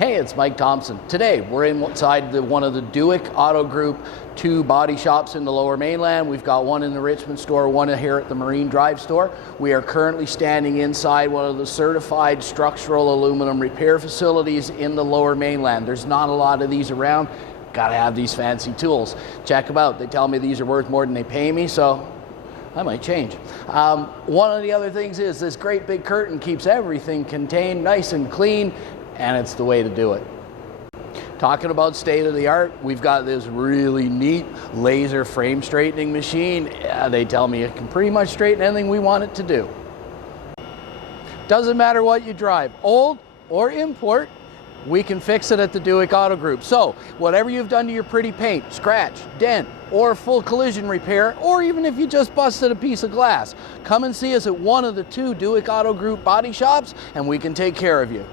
Hey, it's Mike Thompson. Today we're inside one of the Dueck Auto Group 2 body shops in the Lower Mainland. We've got one in the Richmond store, one here at the Marine Drive store. We are currently standing inside one of the certified structural aluminum repair facilities in the Lower Mainland. There's not a lot of these around. Gotta have these fancy tools. Check them out. They tell me these are worth more than they pay me, so I might change. One of the other things is this great big curtain keeps everything contained nice and clean, and it's the way to do it. Talking about state of the art, we've got this really neat laser frame straightening machine. They tell me it can pretty much straighten anything we want it to do. Doesn't matter what you drive, old or import, we can fix it at the Dueck Auto Group. So whatever you've done to your pretty paint, scratch, dent, or full collision repair, or even if you just busted a piece of glass, come and see us at one of the 2 Dueck Auto Group body shops and we can take care of you.